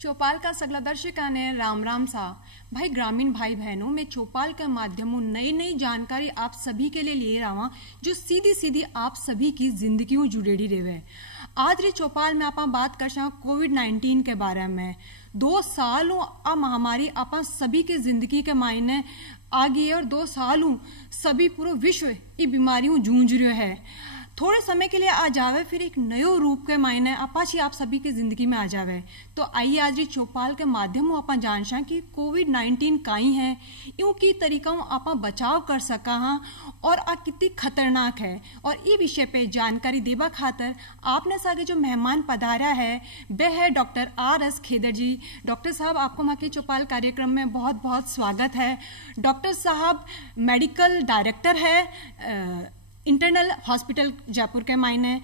चौपाल का सगला दर्शका ने राम राम सा भाई ग्रामीण भाई बहनों में चौपाल के माध्यमों नई नई जानकारी आप सभी के लिए ले रहा जो सीधी सीधी आप सभी की जिंदगी जुड़ेड़ी रहे। आज री चौपाल में आप बात कर कोविड-19 के बारे में। 2 साल आ महामारी आप सभी के जिंदगी के मायने आ गई है और 2 साल सभी पूरा विश्व ये बीमारियों जूझ रहे है। थोड़े समय के लिए आ जावे फिर एक नयो रूप के मायने अपाची आप सभी की जिंदगी में आ जावे। तो आइए आज ये चौपाल के माध्यम अपन जानशा कि कोविड-19 काई है, यूं की तरीका आप बचाव कर सका हाँ और आ कितनी खतरनाक है। और ये विषय पे जानकारी देवा खातर आपने सागे जो मेहमान पधारा है वह है डॉक्टर RS खेदर जी। डॉक्टर साहब आपको हमारे चौपाल कार्यक्रम में बहुत बहुत स्वागत है। डॉक्टर साहब मेडिकल डायरेक्टर है इंटरनल हॉस्पिटल जयपुर के मायने।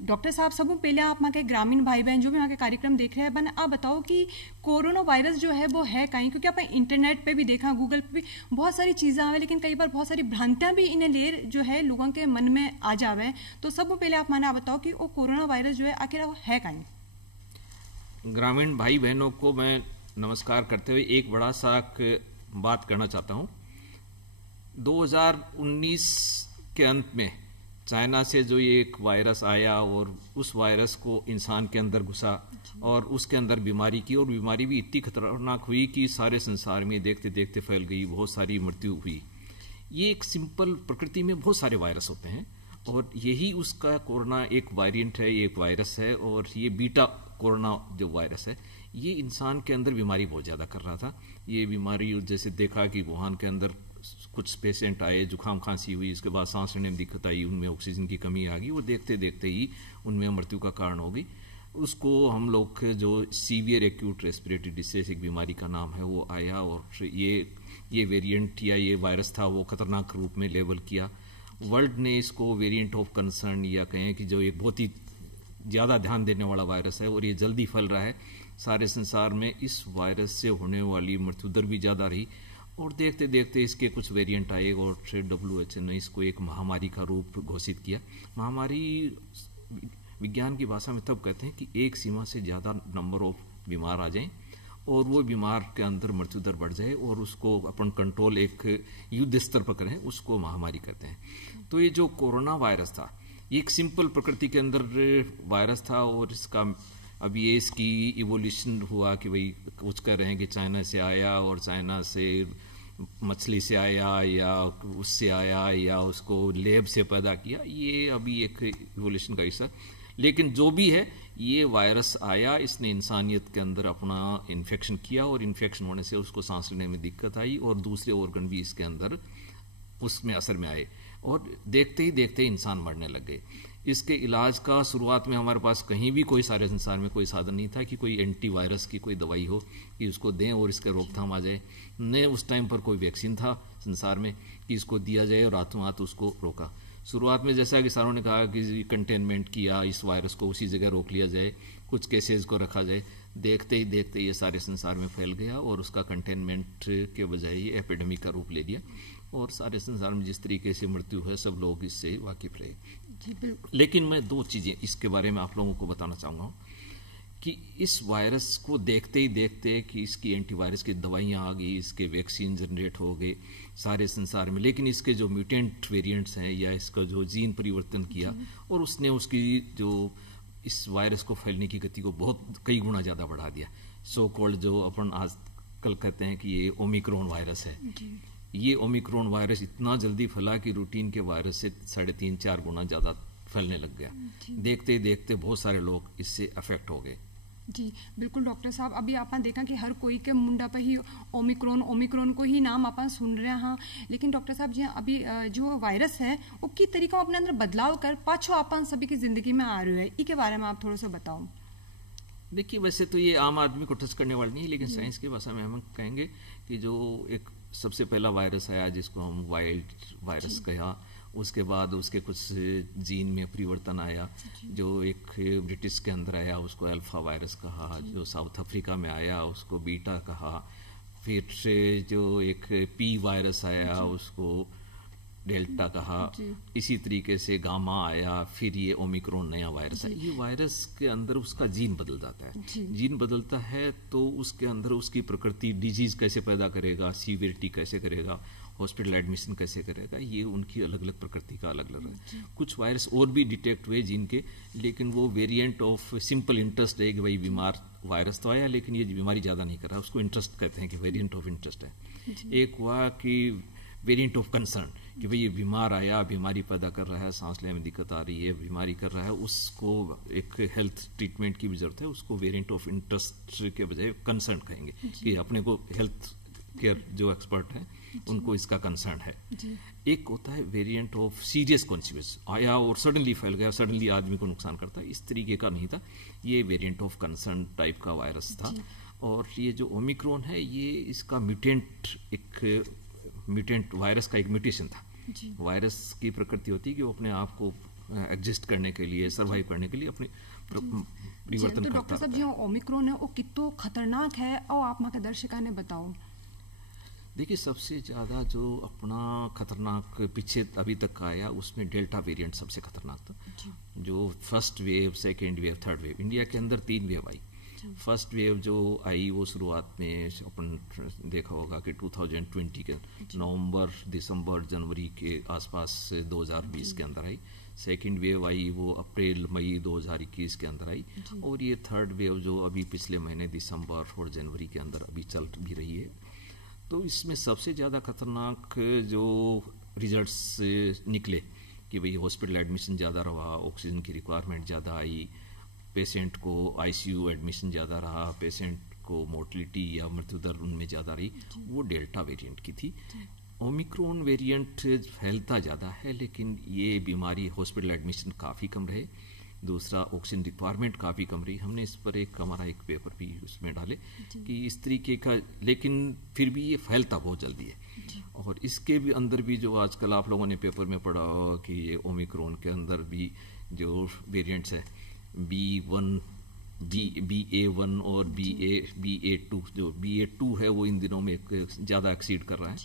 डॉक्टर साहब सबसे पहले आप वहाँ के ग्रामीण भाई बहन जो भी वहाँ के कार्यक्रम देख रहे हैं बने आप बताओ कि कोरोना वायरस जो है वो है कहीं, क्योंकि आप इंटरनेट पे भी देखा गूगल पे भी बहुत सारी चीज़ें आवे लेकिन कई बार बहुत सारी भ्रांतियाँ भी इन्हें ले जो है लोगों के मन में आ जावे। तो सबसे पहले आप माने बताओ कि वो कोरोना वायरस जो है आखिर वो है कहीं। ग्रामीण भाई बहनों को मैं नमस्कार करते हुए एक बड़ा सा बात करना चाहता हूँ। 2019 के अंत में चाइना से जो ये एक वायरस आया और उस वायरस को इंसान के अंदर घुसा और उसके अंदर बीमारी की, और बीमारी भी इतनी खतरनाक हुई कि सारे संसार में देखते देखते फैल गई, बहुत सारी मृत्यु हुई। ये एक सिंपल प्रकृति में बहुत सारे वायरस होते हैं और यही उसका कोरोना एक वेरिएंट है, ये एक वायरस है। और ये बीटा कोरोना जो वायरस है ये इंसान के अंदर बीमारी बहुत ज़्यादा कर रहा था। ये बीमारी जैसे देखा कि वुहान के अंदर कुछ पेशेंट आए, जुकाम खांसी हुई, इसके बाद सांस लेने में दिक्कत आई, उनमें ऑक्सीजन की कमी आ गई, वो देखते देखते ही उनमें मृत्यु का कारण हो गई। उसको हम लोग जो सीवियर एक्यूट रेस्पिरेटरी डिसीज एक बीमारी का नाम है वो आया और ये वेरिएंट या ये वायरस था वो खतरनाक रूप में लेबल किया। वर्ल्ड ने इसको वेरिएंट ऑफ कंसर्न या कहें कि जो एक बहुत ही ज़्यादा ध्यान देने वाला वायरस है और ये जल्दी फैल रहा है सारे संसार में। इस वायरस से होने वाली मृत्यु दर भी ज़्यादा रही और देखते देखते इसके कुछ वेरिएंट आए और WHO ने इसको एक महामारी का रूप घोषित किया। महामारी विज्ञान की भाषा में तब कहते हैं कि एक सीमा से ज़्यादा नंबर ऑफ बीमार आ जाएं और वो बीमार के अंदर मृत्यु दर बढ़ जाए और उसको अपन कंट्रोल एक युद्ध स्तर पर करें, उसको महामारी कहते हैं। तो ये जो कोरोना वायरस था ये एक सिंपल प्रकृति के अंदर वायरस था और इसका अभी ये इसकी इवोल्यूशन हुआ कि भाई कुछ कह रहे हैं कि चाइना से आया और चाइना से मछली से आया या उससे आया या उसको लैब से पैदा किया, ये अभी एक इवोल्यूशन का हिस्सा। लेकिन जो भी है ये वायरस आया, इसने इंसानियत के अंदर अपना इन्फेक्शन किया और इन्फेक्शन होने से उसको सांस लेने में दिक्कत आई और दूसरे ऑर्गन भी इसके अंदर उसमें असर में आए और देखते ही देखते इंसान मरने लग गए। इसके इलाज का शुरुआत में हमारे पास कहीं भी कोई सारे संसार में कोई साधन नहीं था कि कोई एंटीवायरस की कोई दवाई हो कि उसको दें और इसका रोकथाम आ जाए। न उस टाइम पर कोई वैक्सीन था संसार में कि इसको दिया जाए और रातों रात उसको रोका। शुरुआत में जैसा कि सारों ने कहा कि कंटेनमेंट किया, इस वायरस को उसी जगह रोक लिया जाए, कुछ केसेज को रखा जाए। देखते ही देखते ये सारे संसार में फैल गया और उसका कंटेनमेंट के बजाय ये एपिडेमिक का रूप ले लिया और सारे संसार में जिस तरीके से मृत्यु है सब लोग इससे वाकिफ रहे। लेकिन मैं 2 चीज़ें इसके बारे में आप लोगों को बताना चाहूँगा कि इस वायरस को देखते ही देखते कि इसकी एंटीवायरस की दवाइयाँ आ गई, इसके वैक्सीन जनरेट हो गए सारे संसार में, लेकिन इसके जो म्यूटेंट वेरिएंट्स हैं या इसका जो जीन परिवर्तन किया और उसने उसकी जो इस वायरस को फैलने की गति को बहुत कई गुना ज़्यादा बढ़ा दिया। सो कॉल्ड जो अपन आज कल कहते हैं कि ये ओमिक्रॉन वायरस है। ये ओमिक्रॉन वायरस इतना जल्दी फैला कि रूटीन के वायरस से 3.5-4 गुना ज़्यादा फैलने लग गया। देखते ही देखते बहुत सारे लोग इससे अफेक्ट हो गए। जी बिल्कुल डॉक्टर साहब, अभी आपने देखा कि हर कोई के मुंडा पे ही ओमिक्रॉन को ही नाम अपन सुन रहे हैं। लेकिन डॉक्टर साहब जी अभी जो वायरस है वो किस तरीका अपने अंदर बदलाव कर पाछो अपन सभी की जिंदगी में आ रही है, इसके बारे में आप थोड़ा सा बताओ। देखिए वैसे तो ये आम आदमी को टच करने वाली नहीं है, लेकिन साइंस की भाषा में हम कहेंगे कि जो एक सबसे पहला वायरस आया जिसको हम वाइल्ड वायरस कहा, उसके बाद उसके कुछ जीन में परिवर्तन आया। जो एक ब्रिटिश के अंदर आया उसको अल्फा वायरस कहा, जो साउथ अफ्रीका में आया उसको बीटा कहा, फिर से जो एक पी वायरस आया उसको डेल्टा कहा, इसी तरीके से गामा आया, फिर ये ओमिक्रॉन नया वायरस है। ये वायरस के अंदर उसका जीन बदल जाता है। जीन बदलता है तो उसके अंदर उसकी प्रकृति डिजीज कैसे पैदा करेगा, सीवियरिटी कैसे करेगा, हॉस्पिटल एडमिशन कैसे करेगा, ये उनकी अलग अलग प्रकृति का अलग अलग है। कुछ वायरस और भी डिटेक्ट हुए जीन के, लेकिन वो वेरिएंट ऑफ सिंपल इंटरेस्ट है कि भाई बीमार वायरस तो आया लेकिन ये बीमारी ज्यादा नहीं कर रहा, उसको इंटरेस्ट कहते हैं कि वेरिएंट ऑफ इंटरेस्ट है। एक हुआ कि वेरिएंट ऑफ कंसर्न कि भाई ये बीमार आया, बीमारी पैदा कर रहा है, सांस लेने में दिक्कत आ रही है, बीमारी कर रहा है, उसको एक हेल्थ ट्रीटमेंट की भी जरूरत है, उसको वेरिएंट ऑफ इंटरेस्ट के बजाय कंसर्न कहेंगे कि अपने को हेल्थ केयर जो एक्सपर्ट है उनको इसका कंसर्न है। एक होता है वेरिएंट ऑफ सीरियस कॉन्सिक्वेंस, आया और सडनली फैल गया, सडनली आदमी को नुकसान करता है, इस तरीके का नहीं था, ये वेरिएंट ऑफ कंसर्न टाइप का वायरस था। और ये जो ओमिक्रॉन है ये इसका म्यूटेंट वायरस का एक म्यूटेशन था। वायरस की प्रकृति होती है कि वो अपने आप को एग्जिस्ट करने के लिए, सर्वाइव करने के लिए अपने परिवर्तन तो करता डॉक्टर साहब जो ओमिक्रॉन है वो कितना खतरनाक है और आप मां के दर्शकों ने बताओ। देखिए सबसे ज्यादा जो अपना खतरनाक पीछे अभी तक आया उसमें डेल्टा वेरिएंट सबसे खतरनाक था। जो first wave, second wave, third wave, India के अंदर 3 वेव आई। फर्स्ट वेव जो आई वो शुरुआत में अपन देखा होगा कि 2020 के नवंबर, दिसंबर, जनवरी के आसपास 2020 के अंदर आई। सेकेंड वेव आई वो अप्रैल, मई 2021 के अंदर आई। और ये थर्ड वेव जो अभी पिछले महीने दिसंबर और जनवरी के अंदर अभी चल भी रही है। तो इसमें सबसे ज़्यादा खतरनाक जो रिजल्ट्स निकले कि भाई हॉस्पिटल एडमिशन ज़्यादा रहा, ऑक्सीजन की रिक्वायरमेंट ज़्यादा आई, पेशेंट को आईसीयू एडमिशन ज़्यादा रहा, पेशेंट को मोर्टलिटी या मृत्यु दर उनमें ज़्यादा रही, वो डेल्टा वेरिएंट की थी। ओमिक्रॉन वेरिएंट फैलता ज़्यादा है लेकिन ये बीमारी हॉस्पिटल एडमिशन काफ़ी कम रहे। दूसरा ऑक्सीजन रिक्वायरमेंट काफ़ी कम रही। हमने इस पर हमारा एक पेपर भी उसमें डाले कि इस तरीके का, लेकिन फिर भी ये फैलता बहुत जल्दी है। और इसके भी अंदर भी जो आजकल आप लोगों ने पेपर में पढ़ा हो कि ये ओमिक्रॉन के अंदर भी जो वेरिएंट्स है BA1 और BA2, जो BA2 है वो इन दिनों में ज़्यादा एक्सीड कर रहा है।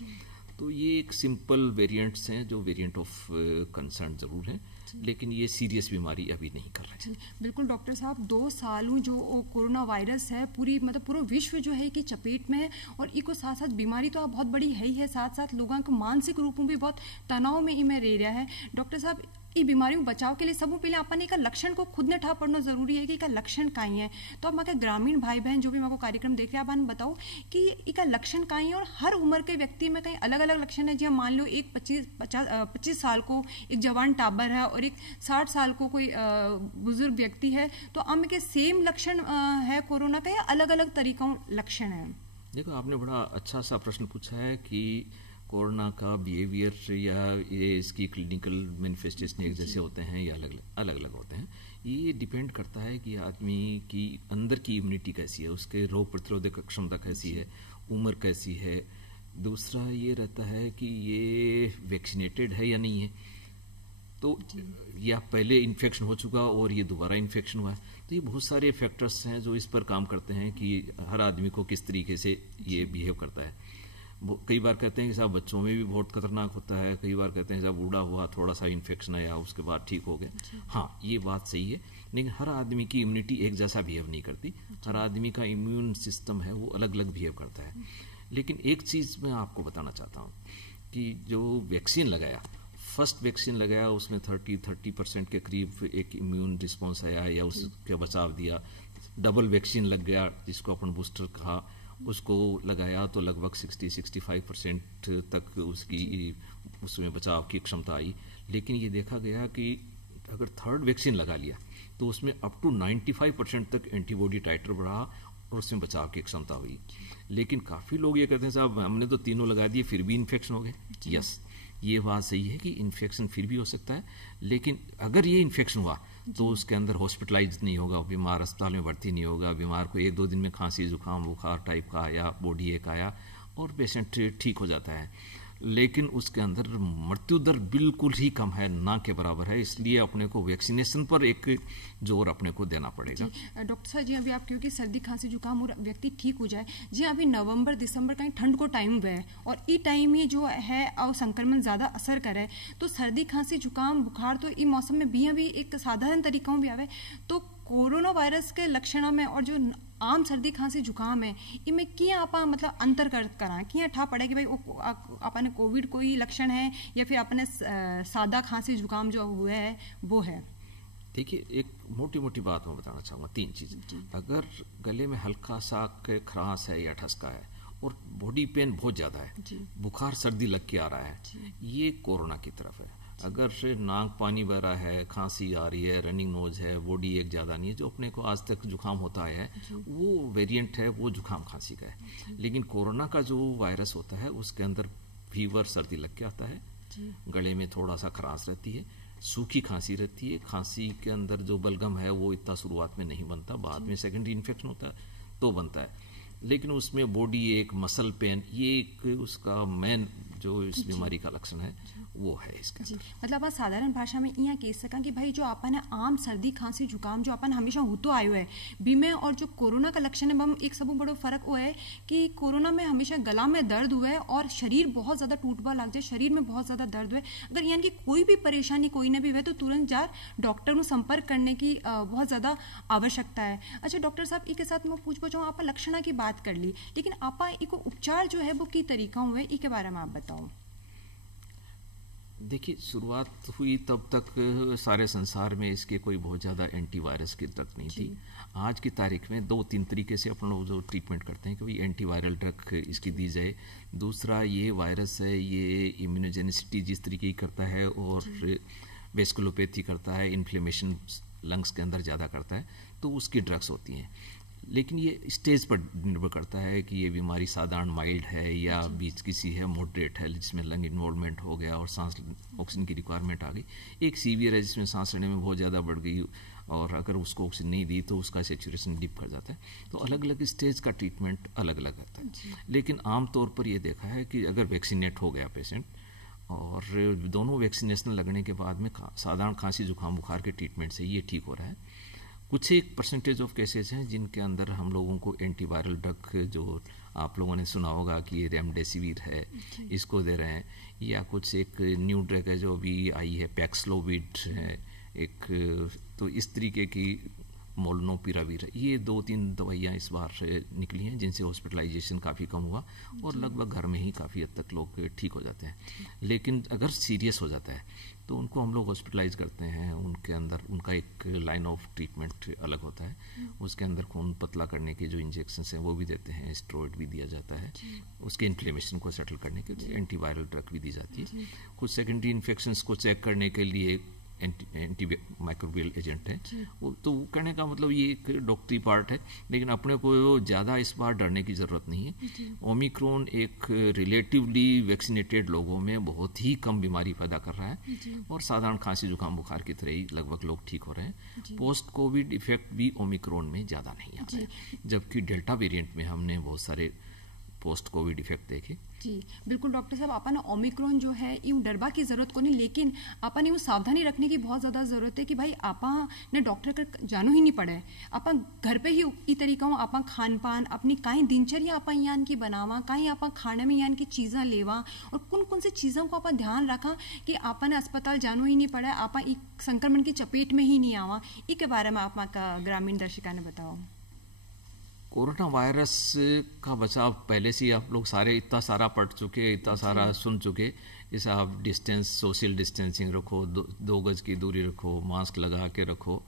तो ये एक सिंपल वेरिएंट्स हैं जो वेरिएंट ऑफ कंसर्न जरूर हैं, लेकिन ये सीरियस बीमारी अभी नहीं कर रहे हैं। बिल्कुल डॉक्टर साहब, 2 सालों जो कोरोना वायरस है पूरा विश्व जो है कि चपेट में है, और इको साथ साथ बीमारी तो बहुत बड़ी है ही है, साथ साथ लोगों को मानसिक रूप में भी बहुत तनाव में ही में रह रहा है। डॉक्टर साहब, ई बीमारी में बचाव के लिए सबसे पहले अपन एक लक्षण को खुद ने ठा पड़ना जरूरी है कि एक लक्षण काई है। तो आप माके ग्रामीण भाई बहन जो भी मेरे को कार्यक्रम देख रहे हैं, आप बताओ कि एक लक्षण काई है, और हर उम्र के व्यक्ति में कहीं अलग अलग लक्षण है। जी मान लो एक 25 साल को एक जवान टाबर है और एक 60 साल को कोई बुजुर्ग व्यक्ति है, तो आम के सेम लक्षण है कोरोना का या अलग अलग तरीकों लक्षण है? देखो आपने बड़ा अच्छा सा प्रश्न पूछा है कि कोरोना का बिहेवियर या ये इसकी क्लिनिकल मैनिफेस्टेशन एक जैसे होते हैं या अलग अलग होते हैं। ये डिपेंड करता है कि आदमी की अंदर की इम्यूनिटी कैसी है, उसके रोग प्रतिरोधक क्षमता कैसी है, उम्र कैसी है। दूसरा ये रहता है कि ये वैक्सीनेटेड है या नहीं है, तो या पहले इन्फेक्शन हो चुका और ये दोबारा इन्फेक्शन हुआ है। तो ये बहुत सारे फैक्टर्स हैं जो इस पर काम करते हैं कि हर आदमी को किस तरीके से ये बिहेव करता है। कई बार कहते हैं कि साहब बच्चों में भी बहुत खतरनाक होता है, कई बार कहते हैं साहब बूढ़ा हुआ, थोड़ा सा इन्फेक्शन आया, उसके बाद ठीक हो गया। हाँ, ये बात सही है, लेकिन हर आदमी की इम्यूनिटी एक जैसा बिहेव नहीं करती। हर आदमी का इम्यून सिस्टम है वो अलग अलग बिहेव करता है। लेकिन एक चीज़ मैं आपको बताना चाहता हूँ कि जो वैक्सीन लगाया, फर्स्ट वैक्सीन लगाया, उसमें 30% के करीब एक इम्यून रिस्पॉन्स आया या उसके बचाव दिया। डबल वैक्सीन लग गया जिसको अपन बूस्टर कहा, उसको लगाया तो लगभग 60-65% तक उसमें बचाव की क्षमता आई। लेकिन ये देखा गया कि अगर थर्ड वैक्सीन लगा लिया तो उसमें अप टू 95% तक एंटीबॉडी टाइटर बढ़ा और उसमें बचाव की क्षमता हुई। लेकिन काफ़ी लोग ये कहते हैं साहब हमने तो तीनों लगा दिए फिर भी इन्फेक्शन हो गए। यस, ये बात सही है कि इन्फेक्शन फिर भी हो सकता है, लेकिन अगर ये इन्फेक्शन हुआ तो उसके अंदर हॉस्पिटलाइज नहीं होगा, बीमार अस्पताल में भर्ती नहीं होगा। बीमार को 1-2 दिन में खांसी, जुकाम, बुखार टाइप का आया, बॉडी एक आया और पेशेंट ठीक हो जाता है। लेकिन उसके अंदर मृत्यु दर बिल्कुल ही कम है, ना के बराबर है। इसलिए अपने को वैक्सीनेशन पर एक जोर अपने को देना पड़ेगा। डॉक्टर साहब जी, अभी आप क्योंकि सर्दी खांसी जुकाम और व्यक्ति ठीक हो जाए जी, अभी नवंबर दिसंबर का ठंड को टाइम हुआ है और ई टाइम ही जो है और संक्रमण ज्यादा असर करे, तो सर्दी खांसी जुकाम बुखार तो ई मौसम में भी एक साधारण तरीकों भी आवे, तो कोरोना वायरस के लक्षणों में और जो आम सर्दी खांसी जुकाम है इनमें किया आपा मतलब अंतर करा किया ठा पड़े कि भाई अपने कोविड कोई लक्षण है या फिर अपने सादा खांसी जुकाम जो हुए है वो है। देखिए, एक मोटी मोटी बात मैं बताना चाहूँगा, 3 चीज़। अगर गले में हल्का सा खरांश है या ठसका है और बॉडी पेन बहुत ज़्यादा है, बुखार सर्दी लग के आ रहा है, ये कोरोना की तरफ है। अगर नाक पानी बह रहा है, खांसी आ रही है, रनिंग नोज है, बॉडी एक ज़्यादा नहीं है, जो अपने को आज तक जुकाम होता है वो वेरिएंट है, वो जुकाम खांसी का है। लेकिन कोरोना का जो वायरस होता है उसके अंदर फीवर सर्दी लग के आता है, गले में थोड़ा सा खरांश रहती है, सूखी खांसी रहती है। खांसी के अंदर जो बलगम है वो इतना शुरुआत में नहीं बनता, बाद में सेकेंडरी इन्फेक्शन होता है तो बनता है। लेकिन उसमें बॉडी एक, मसल पेन, ये एक उसका मेन जो इस बीमारी का लक्षण है वो है इसका। मतलब आप साधारण भाषा में यहाँ कह सका कि भाई जो अपन आम सर्दी खांसी जुकाम जो अपन हमेशा होतो आयो है बीमे और जो कोरोना का लक्षण है, हम एक सब बड़ो फर्क वो है कि कोरोना में हमेशा गला में दर्द हुआ है और शरीर बहुत ज्यादा टूटबा लग जाए, शरीर में बहुत ज्यादा दर्द हुए। अगर यानी कि कोई भी परेशानी कोई ना भी हुए तो तुरंत जार डॉक्टर को संपर्क करने की बहुत ज्यादा आवश्यकता है। अच्छा डॉक्टर साहब, इसके साथ मैं पूछ पाऊँ, आप लक्षणा की बात कर ली, लेकिन आप इको उपचार जो है वो की तरीका हुए इसके बारे में आप बताओ। देखिए, शुरुआत हुई तब तक सारे संसार में इसके कोई बहुत ज़्यादा एंटीवायरस की ड्रग नहीं थी। आज की तारीख में 2-3 तरीके से अपन लोग जो ट्रीटमेंट करते हैं कि भाई एंटीवायरल ड्रग इसकी दी जाए। दूसरा, ये वायरस है, ये इम्यूनोजेनिसिटी जिस तरीके की करता है और वेस्कुलोपैथी करता है, इन्फ्लेमेशन लंग्स के अंदर ज़्यादा करता है, तो उसकी ड्रग्स होती हैं। लेकिन ये स्टेज पर निर्भर करता है कि ये बीमारी साधारण माइल्ड है या बीच किसी है मॉडरेट है जिसमें लंग इन्वॉल्वमेंट हो गया और सांस ऑक्सीजन की रिक्वायरमेंट आ गई, एक सीवियर है जिसमें सांस लेने में बहुत ज़्यादा बढ़ गई और अगर उसको ऑक्सीजन नहीं दी तो उसका सेचुरेशन डिप कर जाता है। तो अलग अलग स्टेज का ट्रीटमेंट अलग अलग आता है। लेकिन आमतौर पर ये देखा है कि अगर वैक्सीनेट हो गया पेशेंट और दोनों वैक्सीनेशन लगने के बाद में साधारण खांसी जुकाम बुखार के ट्रीटमेंट से ये ठीक हो रहा है। कुछ एक परसेंटेज ऑफ केसेस हैं जिनके अंदर हम लोगों को एंटीवायरल ड्रग, जो आप लोगों ने सुना होगा कि ये रेमडेसिविर है, इसको दे रहे हैं, या कुछ एक न्यू ड्रग है जो अभी आई है, पैक्सलोविड है एक, तो इस तरीके की मोलनोपिराविर, ये 2-3 दवाइयाँ इस बार निकली हैं जिनसे हॉस्पिटलाइजेशन काफ़ी कम हुआ और लगभग घर में ही काफ़ी हद तक लोग ठीक हो जाते हैं। लेकिन अगर सीरियस हो जाता है तो उनको हम लोग हॉस्पिटलाइज करते हैं। उनके अंदर उनका एक लाइन ऑफ ट्रीटमेंट अलग होता है, उसके अंदर खून पतला करने के जो इंजेक्शन हैं वो भी देते हैं, स्टेरॉइड भी दिया जाता है, उसके इन्फ्लेमेशन को सेटल करने के लिए एंटीवायरल ड्रग भी दी जाती है। कुछ सेकेंडरी इन्फेक्शंस को चेक करने के लिए एंटी माइक्रोबियल एजेंट है, तो वो कहने का मतलब ये एक डॉक्टरी पार्ट है। लेकिन अपने को ज़्यादा इस बार डरने की ज़रूरत नहीं है। ओमिक्रॉन एक रिलेटिवली वैक्सीनेटेड लोगों में बहुत ही कम बीमारी पैदा कर रहा है और साधारण खांसी जुकाम बुखार की तरह ही लगभग लोग ठीक हो रहे हैं। पोस्ट कोविड इफेक्ट भी ओमिक्रॉन में ज़्यादा नहीं आ रहा है, जबकि डेल्टा वेरिएंट में हमने बहुत सारे पोस्ट कोविड इफेक्ट देखे। जी बिल्कुल डॉक्टर साहब, अपन ओमिक्रॉन जो है यूँ डरबा की जरूरत को नहीं, लेकिन अपन यूँ सावधानी रखने की बहुत ज़्यादा जरूरत है कि भाई आपा ने डॉक्टर का जानो ही नहीं पड़े, अपन घर पे ही ई तरीका हो आपा खान पान अपनी काई दिनचर्या आपा यान की बनावा, काई आपा खाने में यान की चीज़ें लेवा और कौन कौन सी चीज़ों को आपा ध्यान रखा कि आपा ने अस्पताल जानो ही नहीं पड़े, आपा संक्रमण की चपेट में ही नहीं आवा। इसके बारे में आप ग्रामीण दर्शका ने बताओ। कोरोना वायरस का बचाव पहले से ही आप लोग सारे इतना सारा पढ़ चुके, इतना सारा सुन चुके। जैसे आप डिस्टेंस, सोशल डिस्टेंसिंग रखो, 2 गज की दूरी रखो, मास्क लगा के रखो।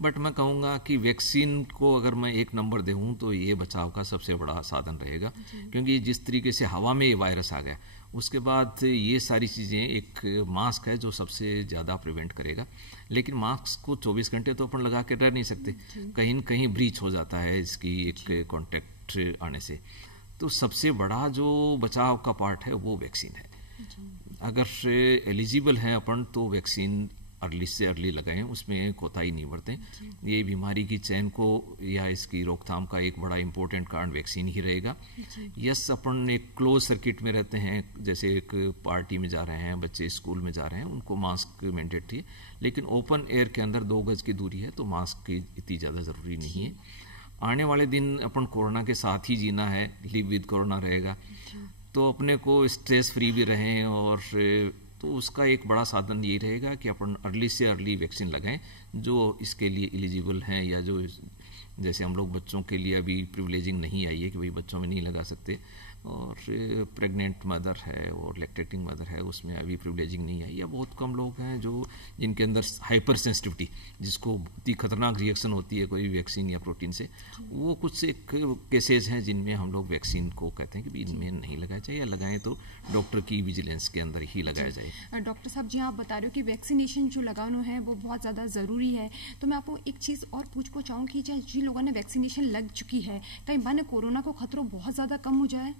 बट मैं कहूँगा कि वैक्सीन को अगर मैं एक नंबर दूँ तो ये बचाव का सबसे बड़ा साधन रहेगा, क्योंकि जिस तरीके से हवा में ये वायरस आ गया उसके बाद ये सारी चीज़ें, एक मास्क है जो सबसे ज़्यादा प्रिवेंट करेगा। लेकिन मास्क को 24 घंटे तो अपन लगा के रह नहीं सकते, कहीं न कहीं ब्रीच हो जाता है इसकी एक कॉन्टेक्ट आने से। तो सबसे बड़ा जो बचाव का पार्ट है वो वैक्सीन है। अगर एलिजिबल है अपन तो वैक्सीन अर्ली से अर्ली लगाएं, उसमें कोताही नहीं बरतें। ये बीमारी की चैन को या इसकी रोकथाम का एक बड़ा इंपॉर्टेंट कारण वैक्सीन ही रहेगा। यस, अपन एक क्लोज सर्किट में रहते हैं, जैसे एक पार्टी में जा रहे हैं, बच्चे स्कूल में जा रहे हैं, उनको मास्क मैंडेटरी है, लेकिन ओपन एयर के अंदर 2 गज की दूरी है, तो मास्क की इतनी ज़्यादा ज़रूरी नहीं है। आने वाले दिन अपन कोरोना के साथ ही जीना है, लिव विद कोरोना रहेगा, तो अपने को स्ट्रेस फ्री भी रहें, और तो उसका एक बड़ा साधन यही रहेगा कि अपन अर्ली से अर्ली वैक्सीन लगाएं जो इसके लिए एलिजिबल हैं, या जो जैसे हम लोग बच्चों के लिए अभी प्रिविलेजिंग नहीं आई है कि भाई बच्चों में नहीं लगा सकते, और प्रेग्नेंट मदर है और लैक्टेटिंग मदर है, उसमें अभी प्रिविलेजिंग नहीं आई, या बहुत कम लोग हैं जो जिनके अंदर हाइपर सेंसिटिविटी, जिसको बहुत ही खतरनाक रिएक्शन होती है कोई वैक्सीन या प्रोटीन से, वो कुछ एक केसेस हैं जिनमें हम लोग वैक्सीन को कहते हैं कि भी इनमें नहीं लगाया जाए, या लगाएं तो डॉक्टर की विजिलेंस के अंदर ही लगाया जाए। डॉक्टर साहब जी, आप बता रहे हो कि वैक्सीनेशन जो लगाना है वो बहुत ज़्यादा ज़रूरी है, तो मैं आपको एक चीज़ और पूछना चाहूँगी कि जिन लोगों ने वैक्सीनेशन लग चुकी है, कहीं बार कोरोना को खतरा बहुत ज़्यादा कम हो जाए?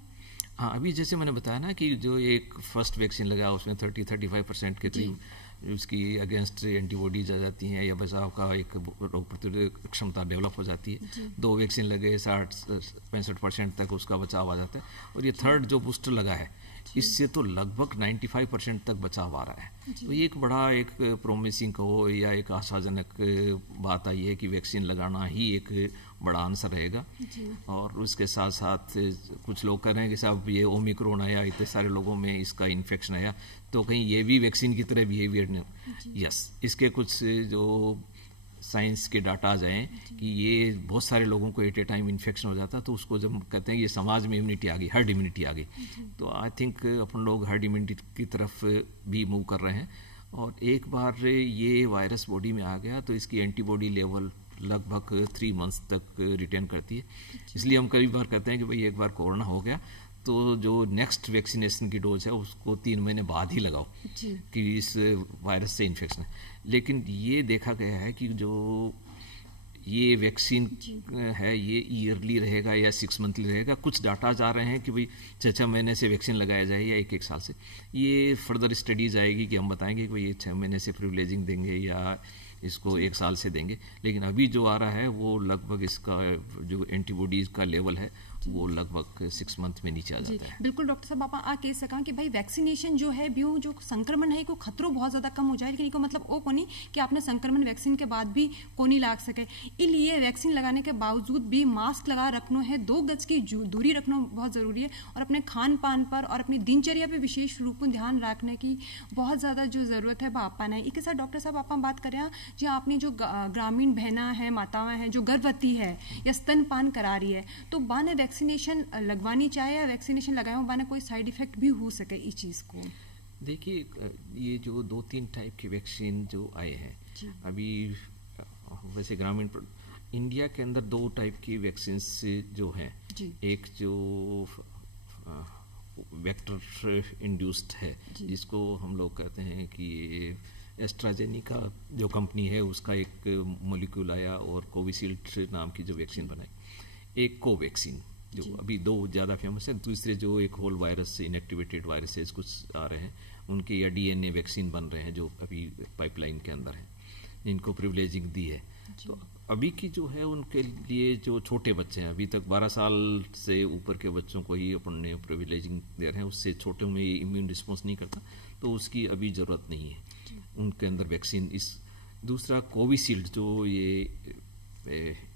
हाँ, अभी जैसे मैंने बताया ना कि जो एक फर्स्ट वैक्सीन लगा उसमें 30-35% के करीब उसकी अगेंस्ट एंटीबॉडीज आ जाती हैं, या बचाव का एक रोग प्रतिरोधक क्षमता डेवलप हो जाती है। 2 वैक्सीन लगे 60-65% तक उसका बचाव आ जाता है, और ये थर्ड जो बूस्टर लगा है इससे तो लगभग 95% तक बचाव आ रहा है। तो ये एक बड़ा एक प्रोमिसिंग कहो या एक आशाजनक बात आई है कि वैक्सीन लगाना ही एक बड़ा आंसर रहेगा। और उसके साथ साथ कुछ लोग कह रहे हैं कि साहब ये ओमिक्रॉन आया, इतने सारे लोगों में इसका इन्फेक्शन आया, तो कहीं ये भी वैक्सीन की तरह बिहेवियर नहीं। यस, इसके कुछ जो साइंस के डाटा आ जाएं कि ये बहुत सारे लोगों को एट ए टाइम इन्फेक्शन हो जाता है, तो उसको जब कहते हैं ये समाज में इम्यूनिटी आ गई, हर्ड इम्यूनिटी आ गई, तो आई थिंक अपन लोग हर्ड इम्यूनिटी की तरफ भी मूव कर रहे हैं। और एक बार ये वायरस बॉडी में आ गया तो इसकी एंटीबॉडी लेवल लगभग 3 मंथ्स तक रिटेन करती है। इसलिए हम कई बार कहते हैं कि भाई एक बार कोरोना हो गया तो जो नेक्स्ट वैक्सीनेशन की डोज है उसको 3 महीने बाद ही लगाओ कि इस वायरस से इन्फेक्शन है। लेकिन ये देखा गया है कि जो ये वैक्सीन है ये ईयरली रहेगा या 6 मंथली रहेगा। कुछ डाटा आ रहे हैं कि भाई 6 महीने से वैक्सीन लगाया जाए या 1 साल से। ये फर्दर स्टडीज आएगी कि हम बताएंगे कि भाई ये 6 महीने से प्रिविलेजिंग देंगे या इसको 1 साल से देंगे। लेकिन अभी जो आ रहा है वो लगभग इसका जो एंटीबॉडीज का लेवल है वो लगभग 6 मंथ में नीचे आ जाता है। बिल्कुल डॉक्टर साहब, आप आ कह सका कि भाई वैक्सीनेशन जो है भी जो संक्रमण है को खतरों बहुत ज्यादा कम हो जाए, लेकिन इनको मतलब वो को नहीं कि आपने संक्रमण वैक्सीन के बाद भी को नहीं लाग सके। इसलिए वैक्सीन लगाने के बावजूद भी मास्क लगा रखना है, 2 गज की दूरी रखना बहुत जरूरी है, और अपने खान पान पर और अपनी दिनचर्या पे विशेष रूप में ध्यान रखने की बहुत ज्यादा जो जरूरत है वह पाना है। इसके साथ डॉक्टर साहब आप बात करें जी, आपने जो ग्रामीण बहना है, माताएं हैं जो गर्भवती है या स्तनपान करा रही है, तो बाने वैक्सीनेशन लगवानी चाहे या वैक्सीनेशन लगाए बाने कोई साइड इफेक्ट भी हो सके इस चीज को? देखिए, ये जो 2-3 टाइप की वैक्सीन जो आए हैं अभी, वैसे ग्रामीण इंडिया के अंदर 2 टाइप की वैक्सीन जो हैं, एक जो वेक्टर इंड्यूस्ड है जिसको हम लोग कहते हैं कि एस्ट्राजेनिका जो कंपनी है उसका एक मॉलिक्यूल आया और कोविशील्ड नाम की जो वैक्सीन बनाई, एक कोवैक्सीन जो अभी 2 ज़्यादा फेमस है। दूसरे जो एक होल वायरस से इनएक्टिवेटेड वायरसेस कुछ आ रहे हैं उनके, या डीएनए वैक्सीन बन रहे हैं जो अभी पाइपलाइन के अंदर है, इनको प्रिविलेजिंग दी है। तो अभी की जो है उनके लिए जो छोटे बच्चे हैं, अभी तक 12 साल से ऊपर के बच्चों को ही अपन ने प्रिविलेजिंग दे रहे हैं, उससे छोटे में इम्यून रिस्पॉन्स नहीं करता तो उसकी अभी ज़रूरत नहीं है उनके अंदर वैक्सीन। इस दूसरा कोविशील्ड जो ये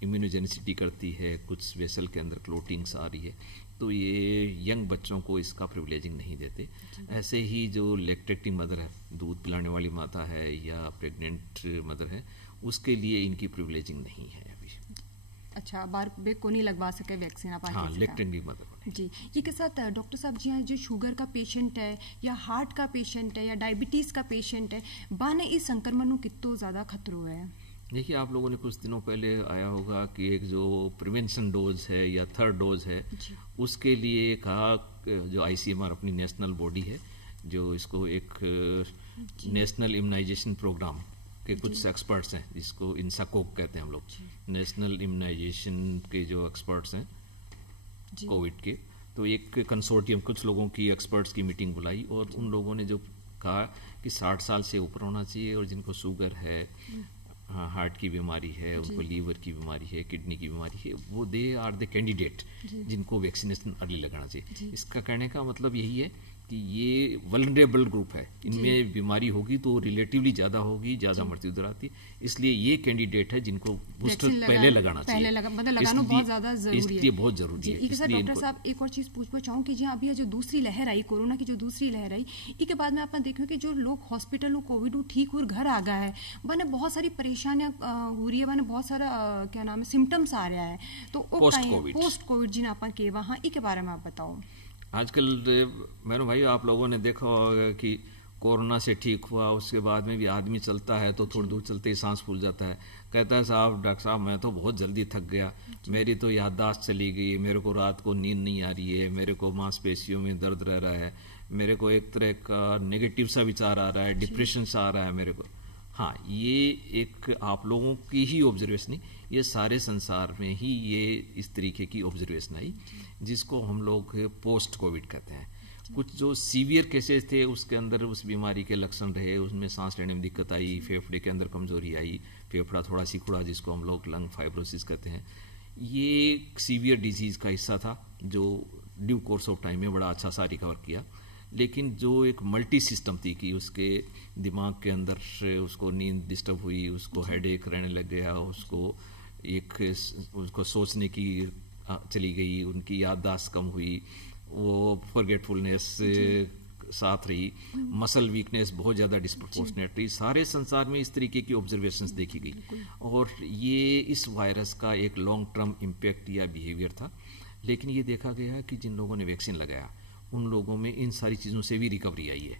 इम्यूनोजेनिसिटी करती है, कुछ वेसल के अंदर क्लोटिंग्स आ रही है, तो ये यंग बच्चों को इसका प्रिविलेजिंग नहीं देते। ऐसे ही जो लैक्टेटिंग मदर है, दूध पिलाने वाली माता है या प्रेग्नेंट मदर है, उसके लिए इनकी प्रिविलेजिंग नहीं है अभी। अच्छा, बार बे को नहीं लगवा सके वैक्सीन आप? हाँ, लैक्टेटिंग मदर जी। ये के साथ डॉक्टर साहब जी, जो शुगर का पेशेंट है या हार्ट का पेशेंट है या डायबिटीज का पेशेंट है, बाने इस संक्रमण कितना ज्यादा खतरो है? देखिए, आप लोगों ने कुछ दिनों पहले आया होगा कि एक जो प्रिवेंशन डोज है या थर्ड डोज है उसके लिए कहा, जो आईसीएमआर अपनी नेशनल बॉडी है जो इसको एक नेशनल इम्यूनाइजेशन प्रोग्राम के कुछ एक्सपर्ट्स हैं जिसको इंसाकोक कहते हैं हम लोग, नेशनल इम्यूनाइजेशन के जो एक्सपर्ट्स हैं कोविड के, तो एक कंसोर्टियम कुछ लोगों की एक्सपर्ट्स की मीटिंग बुलाई और उन लोगों ने जो कहा कि 60 साल से ऊपर होना चाहिए, और जिनको शुगर है, हार्ट की बीमारी है, उनको लीवर की बीमारी है, किडनी की बीमारी है, वो दे आर द कैंडिडेट जिनको वैक्सीनेशन अर्ली लगाना चाहिए। इसका कहने का मतलब यही है कि ये वल्नरेबल ग्रुप है, इनमें बीमारी होगी तो रिलेटिवली ज़्यादा होगी, ज़्यादा मृत्यु दर आती है, इसलिए ये कैंडिडेट है जिनको बूस्टर पहले लगाना चाहिए, मतलब लगाना बहुत ज़्यादा जरूरी है, इसलिए बहुत जरूरी है। इसलिए डॉक्टर साहब एक और चीज़ पूछना चाहूँ कि जी अभी जो दूसरी लहर आई, कोरोना की जो दूसरी लहर आई, इसके बाद में आप देखो कि जो लोग हॉस्पिटल कोविड ठीक हो घर आ गया है, वह बहुत सारी परेशानियां हो रही है, वह बहुत सारा क्या नाम है सिम्टम्स आ रहा है, तो पोस्ट कोविड जिन आप के वहाँ इसके बारे में आप बताओ। आजकल मेरे भाई आप लोगों ने देखा होगा कि कोरोना से ठीक हुआ, उसके बाद में भी आदमी चलता है तो थोड़ी दूर चलते ही सांस फूल जाता है, कहता है साहब डॉक्टर साहब मैं तो बहुत जल्दी थक गया, मेरी तो याददाश्त चली गई, मेरे को रात को नींद नहीं आ रही है, मेरे को मांसपेशियों में दर्द रह रहा है, मेरे को एक तरह का नेगेटिव सा विचार आ रहा है, डिप्रेशन सा आ रहा है मेरे को। हाँ, ये एक आप लोगों की ही ऑब्जर्वेशन नहीं, ये सारे संसार में ही ये इस तरीके की ऑब्जर्वेशन आई, जिसको हम लोग पोस्ट कोविड कहते हैं। कुछ जो सीवियर केसेस थे उसके अंदर उस बीमारी के लक्षण रहे, उसमें सांस लेने में दिक्कत आई, फेफड़े के अंदर कमजोरी आई, फेफड़ा थोड़ा सिकुड़ा जिसको हम लोग लंग फाइब्रोसिस कहते हैं, ये सीवियर डिजीज का हिस्सा था जो ड्यू कोर्स ऑफ टाइम में बड़ा अच्छा सा रिकवर किया। लेकिन जो एक मल्टी सिस्टम थी कि उसके दिमाग के अंदर से उसको नींद डिस्टर्ब हुई, उसको हेडेक रहने लग गया, उसको सोचने की चली गई, उनकी याददाश्त कम हुई, वो फॉरगेटफुलनेस साथ रही, मसल वीकनेस बहुत ज़्यादा डिस्प्रपोर्शनेट रही, सारे संसार में इस तरीके की ऑब्जर्वेशंस देखी गई, और ये इस वायरस का एक लॉन्ग टर्म इम्पैक्ट या बिहेवियर था। लेकिन ये देखा गया कि जिन लोगों ने वैक्सीन लगाया उन लोगों में इन सारी चीज़ों से भी रिकवरी आई है,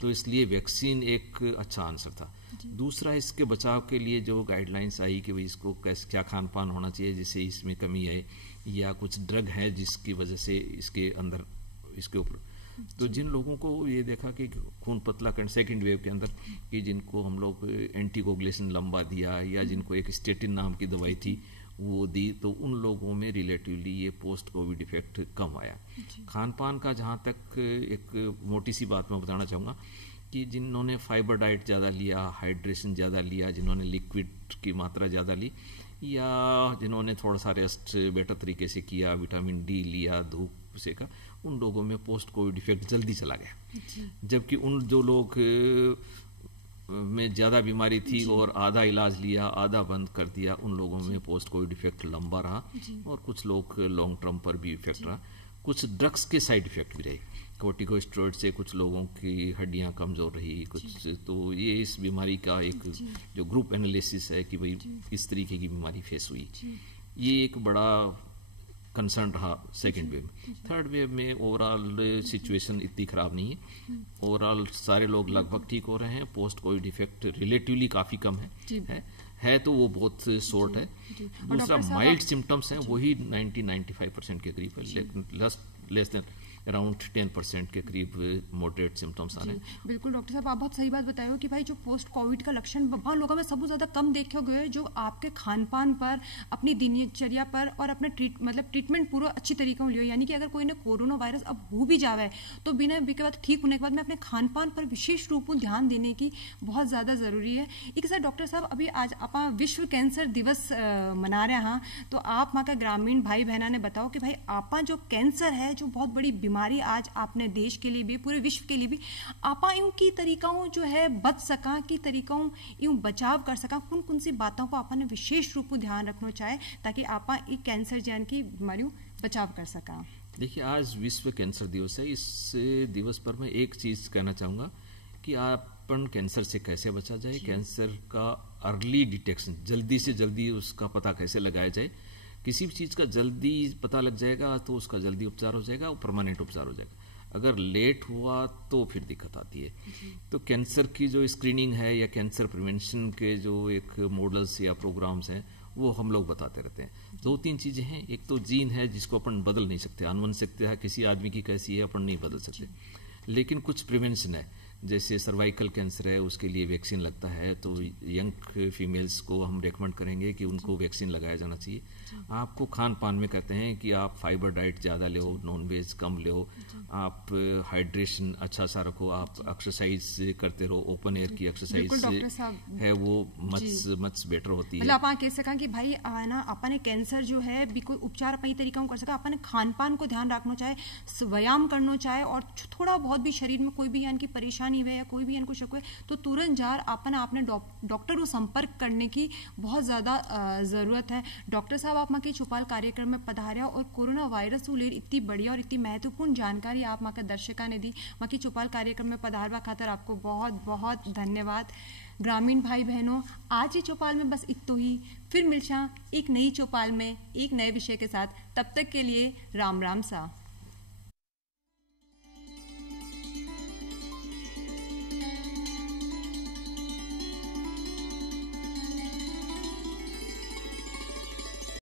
तो इसलिए वैक्सीन एक अच्छा आंसर था। दूसरा, इसके बचाव के लिए जो गाइडलाइंस आई कि भाई इसको कैसे क्या खान पान होना चाहिए जिससे इसमें कमी आए, या कुछ ड्रग है जिसकी वजह से इसके अंदर इसके ऊपर, तो जिन लोगों को ये देखा कि खून पतला करने सेकेंड वेव के अंदर कि जिनको हम लोग एंटीकोगुलेशन लंबा दिया या जिनको एक स्टेटिन नाम की दवाई थी वो दी, तो उन लोगों में रिलेटिवली ये पोस्ट कोविड इफेक्ट कम आया। खान पान का जहाँ तक एक मोटी सी बात मैं बताना चाहूँगा कि जिन्होंने फाइबर डाइट ज़्यादा लिया, हाइड्रेशन ज़्यादा लिया, जिन्होंने लिक्विड की मात्रा ज़्यादा ली, या जिन्होंने थोड़ा सा रेस्ट बेटर तरीके से किया, विटामिन डी लिया, धूप से का, उन लोगों में पोस्ट कोविड इफेक्ट जल्दी चला गया। जबकि उन जो लोग में ज़्यादा बीमारी थी और आधा इलाज लिया, आधा बंद कर दिया, उन लोगों में पोस्ट कोविड इफेक्ट लंबा रहा, और कुछ लोग लॉन्ग टर्म पर भी इफेक्ट रहा। कुछ ड्रग्स के साइड इफेक्ट भी रहे, कोर्टिकोस्टेरॉइड से कुछ लोगों की हड्डियां कमज़ोर रही, कुछ, तो ये इस बीमारी का एक जो ग्रुप एनालिसिस है कि भाई इस तरीके की बीमारी फेस हुई, ये एक बड़ा कंसर्न रहा सेकेंड वेव में। थर्ड वेव में ओवरऑल सिचुएशन इतनी ख़राब नहीं है, ओवरऑल सारे लोग लगभग ठीक हो रहे हैं, पोस्ट कोविड इफेक्ट रिलेटिवली काफ़ी कम है तो वो बहुत शॉर्ट है। दूसरा, माइल्ड सिम्टम्स हैं वही 90-95% के करीब है, लेकिन लेस देन अराउंड 10% के करीब मॉडरेट सिम्टम्स आ रहे हैं। बिल्कुल डॉक्टर साहब, आप बहुत सही बात बताए हो कि भाई जो पोस्ट कोविड का लक्षण वहाँ लोगों में सबसे ज़्यादा कम देखे गए जो आपके खान पान पर, अपनी दिनचर्या पर और अपने ट्रीटमेंट पूरा अच्छी तरीके से लियो। यानी कि अगर कोई ने कोरोना वायरस अब हो भी जावे तो बिना के बाद ठीक होने के बाद में अपने खान पान पर विशेष रूप में ध्यान देने की बहुत ज़्यादा ज़रूरी है। एक सर डॉक्टर साहब, अभी आज आप विश्व कैंसर दिवस मना रहे हैं, तो आप वहाँ का ग्रामीण भाई बहना ने बताओ कि भाई आपा जो कैंसर है, जो बहुत बड़ी बीमारी आज आपने देश के लिए भी, पूरे विश्व के लिए भी, आपा यूं की तरीकाओं जो है बच सका, की तरीकाओं यूं बचाव कर सका, कौन कौन सी बातों को आपने विशेष रूप में ध्यान रखना चाहे ताकि आपा एक कैंसर जैन की बीमारियों बचाव कर सका। देखिए, आज विश्व कैंसर दिवस है। इस दिवस पर मैं एक चीज कहना चाहूंगा कि अपन कैंसर से कैसे बचा जाए, कैंसर का अर्ली डिटेक्शन, जल्दी से जल्दी उसका पता कैसे लगाया जाए। किसी भी चीज़ का जल्दी पता लग जाएगा तो उसका जल्दी उपचार हो जाएगा और परमानेंट उपचार हो जाएगा। अगर लेट हुआ तो फिर दिक्कत आती है। तो कैंसर की जो स्क्रीनिंग है या कैंसर प्रिवेंशन के जो एक मॉडल्स या प्रोग्राम्स हैं वो हम लोग बताते रहते हैं। 2-3 चीज़ें हैं। एक तो जीन है जिसको अपन बदल नहीं सकते, आनुवंशिकता है किसी आदमी की कैसी है अपन नहीं बदल सकते, लेकिन कुछ प्रिवेंशन है जैसे सर्वाइकल कैंसर है उसके लिए वैक्सीन लगता है, तो यंग फीमेल्स को हम रेकमेंड करेंगे कि उनको वैक्सीन लगाया जाना चाहिए। आपको खान पान में कहते हैं कि आप फाइबर डाइट ज़्यादा लो, नॉन वेज कम लो, आप हाइड्रेशन अच्छा सा रखो, आप एक्सरसाइज करते रहो, ओपन एयर की एक्सरसाइज है वो मच बेटर होती है। मतलब आप कह सका कि भाई ना अपने कैंसर जो है भी कोई उपचार अपनी तरीका कर सका, अपने खान पान को ध्यान रखना चाहे, व्यायाम करना चाहे, और थोड़ा बहुत भी शरीर में कोई भी यानी कि परेशानी है या कोई भी इनको शक है तो तुरंत जार आपने डॉक्टर को संपर्क करने की बहुत ज़्यादा ज़रूरत है। डॉक्टर साहब आप माँ के चौपाल कार्यक्रम में पधारा और कोरोना वायरस को लेकर इतनी बढ़िया और इतनी महत्वपूर्ण जानकारी आप माँ के दर्शका ने दी। माँ की चौपाल कार्यक्रम में पधारवा खातर आपको बहुत बहुत धन्यवाद। ग्रामीण भाई बहनों, आज ही चौपाल में बस इतो ही, फिर मिलशा एक नई चौपाल में एक नए विषय के साथ। तब तक के लिए राम राम सा।